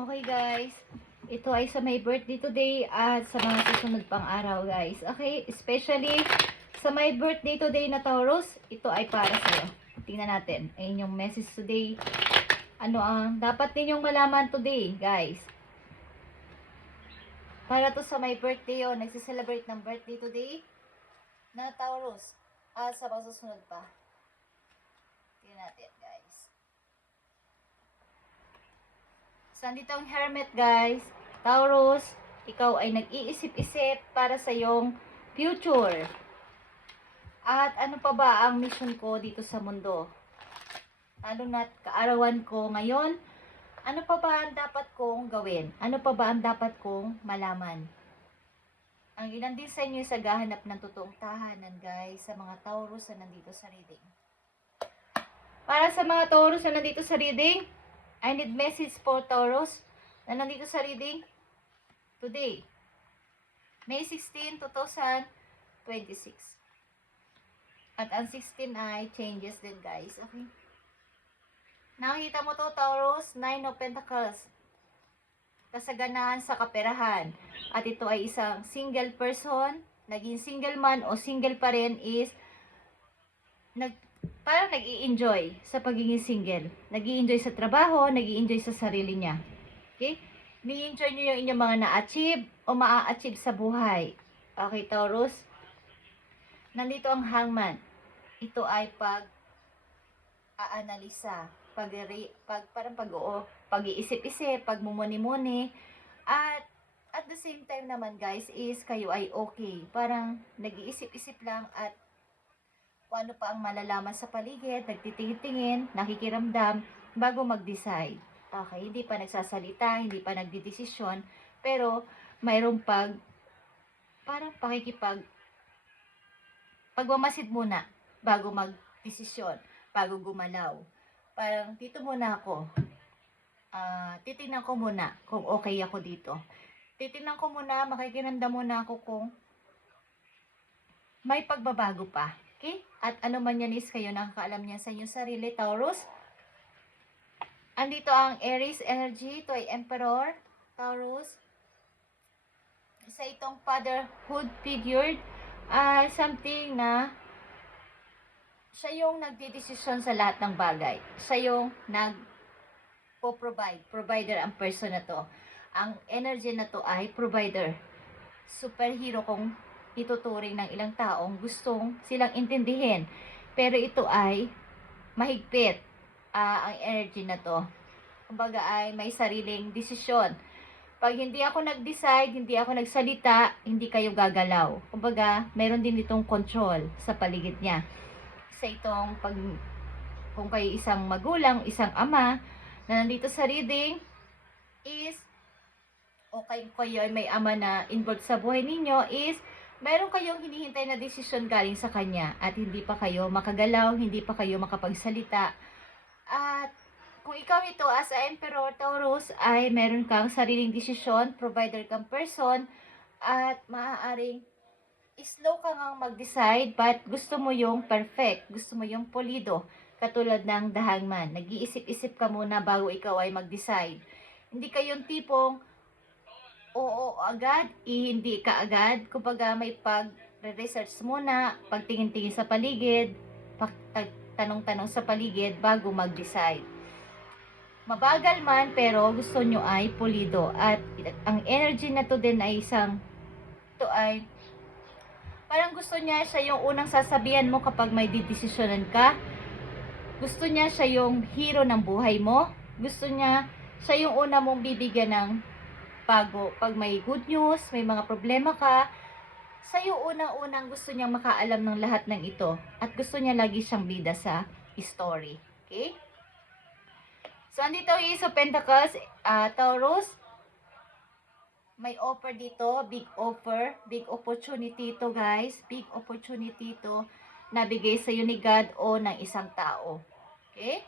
Okay guys, ito ay sa may birthday today at sa mga susunod pang araw guys. Okay, especially sa may birthday today na Taurus, ito ay para sa'yo. Tingnan natin, ayun yung message today. Ano ang dapat ninyong malaman today guys? Para to sa may birthday o nagsiselebrate ng birthday today na Taurus at sa masusunod pa. Tingnan natin guys. So, andito ang Hermit guys. Taurus, ikaw ay nag-iisip-isip para sa iyong future. At ano pa ba ang mission ko dito sa mundo? Lalo na't kaarawan ko ngayon, ano pa ba ang dapat kong gawin? Ano pa ba ang dapat kong malaman? Ang ilan din sa inyo sa gahanap ng totoong tahanan guys, sa mga Taurus na nandito sa reading. Para sa mga Taurus na nandito sa reading, I need message for Taurus na nandito sa reading today, May 16, 2026. At ang 16 ay changes din guys, okay? Nakita mo to Taurus, 9 of Pentacles. Kasaganahan sa kaperahan. At ito ay isang single person, naging single man o single pa rin is parang nag-i-enjoy sa pagiging single. Nag-i-enjoy sa trabaho, nag-i-enjoy sa sarili niya. Okay? Ni-enjoy niyo yung inyong mga na-achieve o maa-achieve sa buhay. Okay, Taurus? Nandito ang Hangman. Ito ay pag-aanalisa, pag-iisip-isip, pagmumuni-muni. At the same time naman guys is kayo ay okay. Parang nag-iisip-isip lang at kung ano pa ang malalaman sa paligid, nagtitingin-tingin, nakikiramdam, bago mag-decide. Okay, hindi pa nagsasalita, hindi pa nagdidesisyon, pero mayroong parang pagmamasid muna, bago mag-desisyon, bago gumalaw. Parang, dito muna ako. Titingnan ko muna kung okay ako dito. Titingnan ko muna, makikiramdam muna ako kung may pagbabago pa. Okay? At ano man yan is kayo nakakaalam niya sa inyong sarili, Taurus. Andito ang Aries energy. Ito ay Emperor, Taurus. Sa itong fatherhood figure, something na siya yung nagdidesisyon sa lahat ng bagay. Siya yung nagpo-provide. Provider ang person na to. Ang energy na to ay provider. Superhero kung ituturing ng ilang taong gustong silang intindihin. Pero ito ay mahigpit ang energy na to. Kumbaga ay may sariling desisyon. Pag hindi ako nag-decide, hindi ako nagsalita, hindi kayo gagalaw. Kumbaga, mayroon din itong control sa paligid niya. Sa itong kung kayo isang magulang, isang ama, na nandito sa reading, is, o kayo ay may ama na involved sa buhay ninyo, is, meron kayong hinihintay na desisyon galing sa kanya at hindi pa kayo makagalaw, hindi pa kayo makapagsalita. At kung ikaw ito as a Emperor Taurus ay meron kang sariling desisyon, provider kang person, at maaaring slow ka ngang mag-decide but gusto mo yung perfect, gusto mo yung polido, katulad ng The Hangman. Nag-iisip-isip ka muna bago ikaw ay mag-decide. Hindi kayong tipong oo agad, hindi ka agad. Kumbaga may pag-research muna, pagtingin-tingin sa paligid, tanong-tanong sa paligid bago mag-decide. Mabagal man pero gusto nyo ay pulido. At ang energy na to din ay ito ay parang gusto niya siya yung unang sasabihan mo kapag may didesisyonan ka. Gusto niya siya yung hero ng buhay mo. Gusto niya siya yung una mong bibigyan ng pag may good news, may mga problema ka, sa'yo unang-unang gusto niyang makaalam ng lahat ng ito. At gusto niya lagi siyang bida sa story. Okay? So, andito yung Ace of Pentacles, Taurus. May offer dito, big offer, big opportunity ito guys. Big opportunity ito na bigay sa'yo ni God o ng isang tao. Okay?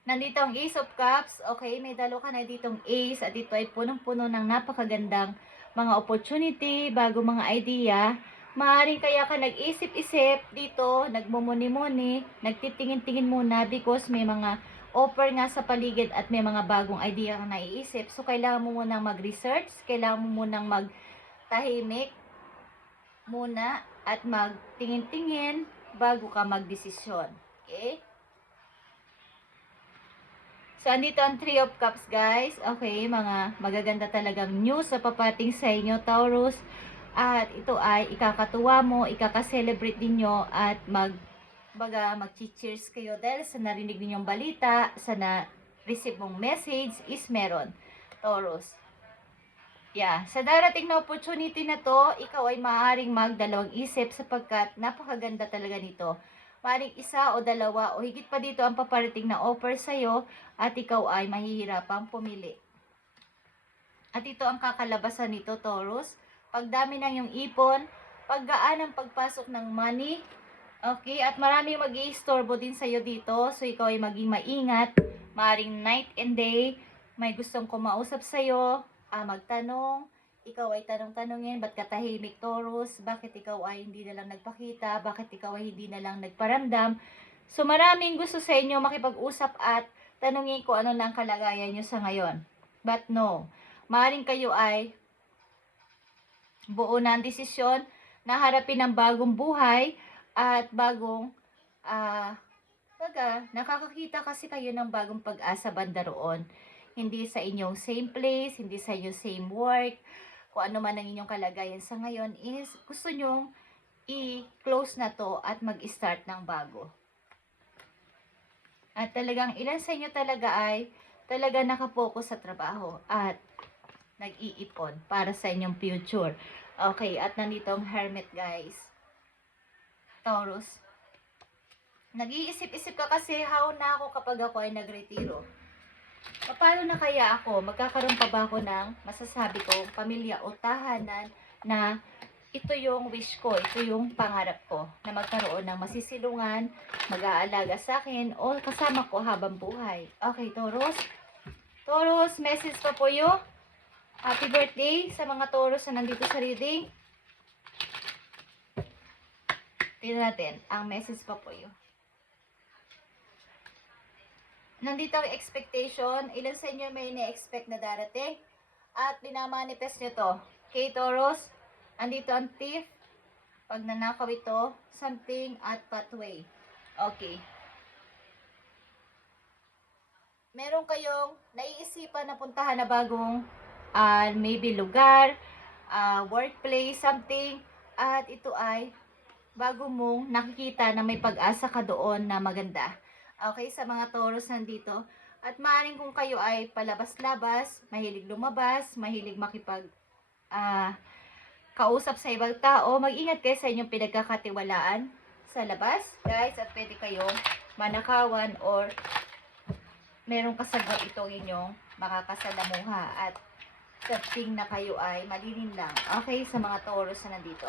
Nandito ang Ace of Cups. Okay, may dalo ka na ditong Ace. At ito ay punong-puno ng napakagandang mga opportunity, bago mga idea. Maaaring kaya ka nag-isip-isip dito, nagmumuni-muni, nagtitingin-tingin muna because may mga offer nga sa paligid at may mga bagong idea kang naiisip. So, kailangan mo munang mag-research, kailangan mo munang magtahimik muna at magtingin-tingin bago ka magdesisyon. Okay? So, andito ang Three of Cups, guys. Okay, mga magaganda talagang news sa papating sa inyo, Taurus. At ito ay ikakatuwa mo, ikaka-celebrate ninyo at mag-cheers kayo dahil sa narinig ninyong balita, sa na-receive mong message is meron, Taurus. Yeah, sa darating na opportunity na to, ikaw ay maaaring magdalawang isip sapagkat napakaganda talaga nito. Maring isa o dalawa o higit pa dito ang paparating na offer sa'yo at ikaw ay mahihirapang pumili. At ito ang kakalabasan nito, Taurus. Pagdami ng iyong ipon, paggaan ang pagpasok ng money, okay? At maraming mag-i-istorbo din sa'yo dito. So, ikaw ay maging maingat. Maring night and day, may gustong kumausap sa'yo, magtanong. Ikaw ay tanong-tanongin, ba't ka tahimik, Taurus? Bakit ikaw ay hindi na lang nagpakita? Bakit ikaw ay hindi na lang nagparamdam? So, maraming gusto sa inyo makipag-usap at tanungin ko ano na ang kalagayan nyo sa ngayon. But no, maaaring kayo ay buo na ang desisyon na harapin ang bagong buhay at bagong nakakakita kasi kayo ng bagong pag-asa banda roon. Hindi sa inyong same place, hindi sa inyong same work, kung ano man ang inyong kalagayan sa ngayon is gusto nyong i-close na to at mag-start ng bago. At talagang ilan sa inyo talaga ay talaga nakapokus sa trabaho at nag-iipon para sa inyong future. Okay, at nandito ang Hermit, guys. Taurus. Nag-iisip-isip ka kasi how na ako kapag ako ay nagretiro. Paano na kaya ako? Magkakaroon pa ba ako ng masasabi kong pamilya o tahanan na ito yung wish ko, ito yung pangarap ko na magkaroon ng masisilungan, mag-aalaga sa akin o kasama ko habang buhay. Okay, Taurus. Taurus, message pa po yun. Happy birthday sa mga Taurus na nandito sa reading. Tingnan natin ang message pa po yun. Nandito ang expectation. Ilan sa inyo may na-expect na darating? At minamanifest nyo to. Okay, Taurus? Andito ang thief. Pag nanakaw ito, something at pathway. Okay. Meron kayong naiisipan na puntahan na bagong maybe lugar, workplace, something. At ito ay bago mong nakikita na may pag-asa ka doon na maganda. Okay, sa mga Taurus nandito. At maaaring kung kayo ay palabas-labas, mahilig lumabas, mahilig makipag kausap sa ibang tao, mag-ingat kayo sa inyong pinagkakatiwalaan sa labas, guys. At pwede kayong manakawan or merong kasagwat itong inyong makakasalamuha. At something na kayo ay malilin lang. Okay, sa mga Taurus na nandito.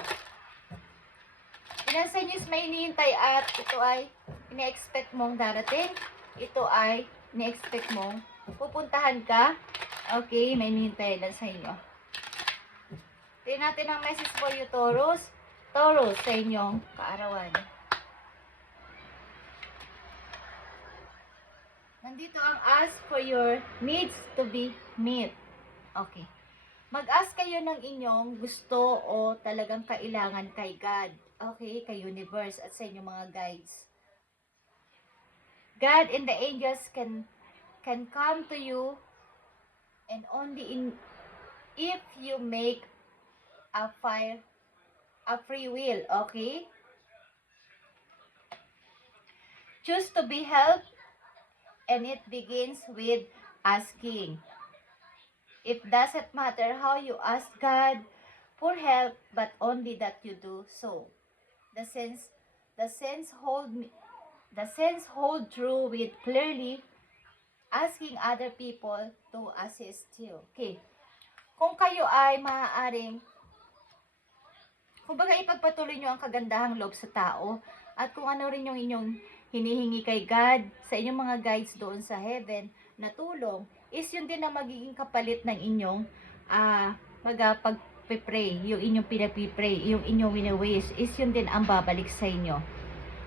Ilan sa inyo is may hinihintay at ito ay ine-expect mong darating. Ito ay ine-expect mong pupuntahan ka. Okay, may hinihintay lang sa inyo. Tingnan natin ang message for you, Taurus. Taurus, sa inyong kaarawan. Nandito ang ask for your needs to be met. Okay. Mag-ask kayo ng inyong gusto o talagang kailangan kay God. Okay, kay universe at sa inyong mga guides. God and the angels can come to you and only if you make a free will, okay? Choose to be helped and it begins with asking. It doesn't matter how you ask God for help, but only that you do so. The sense hold true with clearly asking other people to assist you. Okay. Kung kayo ay maaaring, kumbaga ipagpatuloy nyo ang kagandahang loob sa tao at kung ano rin yung inyong hinihingi kay God sa inyong mga guides doon sa heaven na tulong, is yun din ang magiging kapalit ng inyong pray, yung inyong pinapipray, yung inyong wini-wish, is yun din ang babalik sa inyo.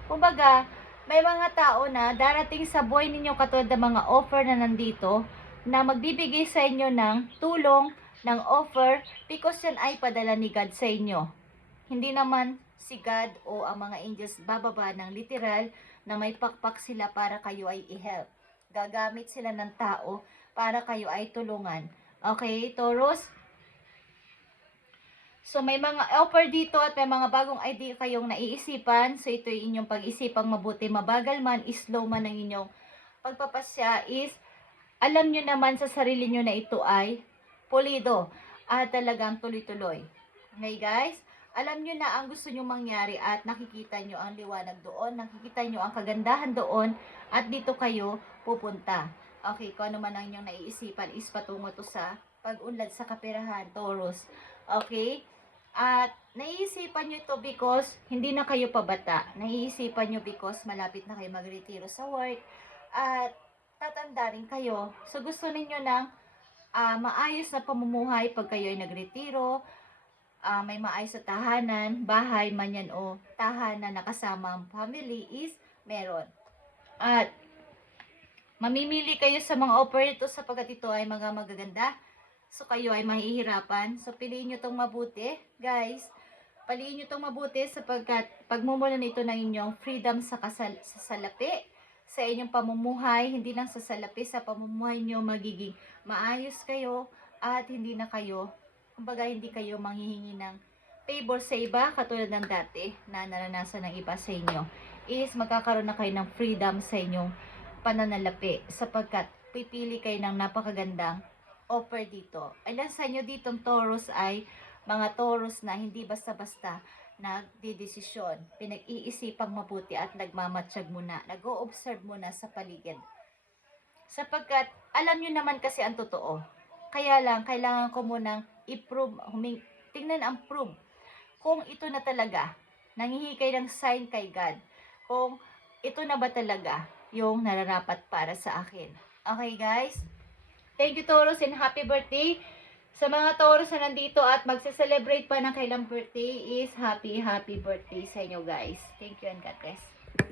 Kumbaga, may mga tao na darating sa buhay ninyo katulad ng mga offer na nandito na magbibigay sa inyo ng tulong, ng offer, because yan ay padala ni God sa inyo. Hindi naman si God o ang mga angels bababa ng literal na may pakpak sila para kayo ay i-help. Gagamit sila ng tao para kayo ay tulungan. Okay, Taurus? So, may mga offer dito at may mga bagong idea kayong naiisipan. So, ito yung inyong pag-isipang mabuti. Mabagal man, slow man ang inyong pagpapasya is, alam nyo naman sa sarili nyo na ito ay pulido at talagang tuloy-tuloy. Okay, guys? Alam nyo na ang gusto nyo mangyari at nakikita nyo ang liwanag doon, nakikita nyo ang kagandahan doon at dito kayo pupunta. Okay, kung ano man ang inyong naiisipan is patungo to sa pag-unlad sa kaperahan, Taurus. Okay? At naiisipan nyo ito because hindi na kayo pabata. Naiisipan nyo because malapit na kayo magretiro sa work. At tatanda rin kayo. So gusto ninyo ng maayos na pamumuhay pag kayo ay nagretiro. May maayos na tahanan, bahay man yan o tahanan na kasama ang family is meron. At mamimili kayo sa mga offer ito sapagkat ito ay mga magaganda. So, kayo ay mahihirapan. So, piliin nyo itong mabuti, guys. Piliin nyo itong mabuti sapagkat pagmumula nito ng inyong freedom sa salapi, sa inyong pamumuhay, hindi lang sa salapi, sa pamumuhay nyo magiging maayos kayo at hindi na kayo, kumbaga hindi kayo manghihingi ng favor sa iba katulad ng dati na naranasan ng iba sa inyo. Is magkakaroon na kayo ng freedom sa inyong pananalapi sapagkat pipili kayo ng napakagandang offer dito. Ay nasa nyo ditong Taurus ay mga Taurus na hindi basta-basta nagdidesisyon, pinag-iisipang mabuti at nagmamatsyag muna, nag-o-observe muna sa paligid. Sapagkat alam nyo naman kasi ang totoo. Kaya lang, kailangan ko munang i-prove, tingnan ang prove. Kung ito na talaga, nangihikay ng sign kay God. Kung ito na ba talaga yung nararapat para sa akin. Okay guys? Thank you Taurus and happy birthday. Sa mga Taurus na nandito at magse-celebrate pa ng kailang birthday is happy birthday sa inyo guys. Thank you and God bless.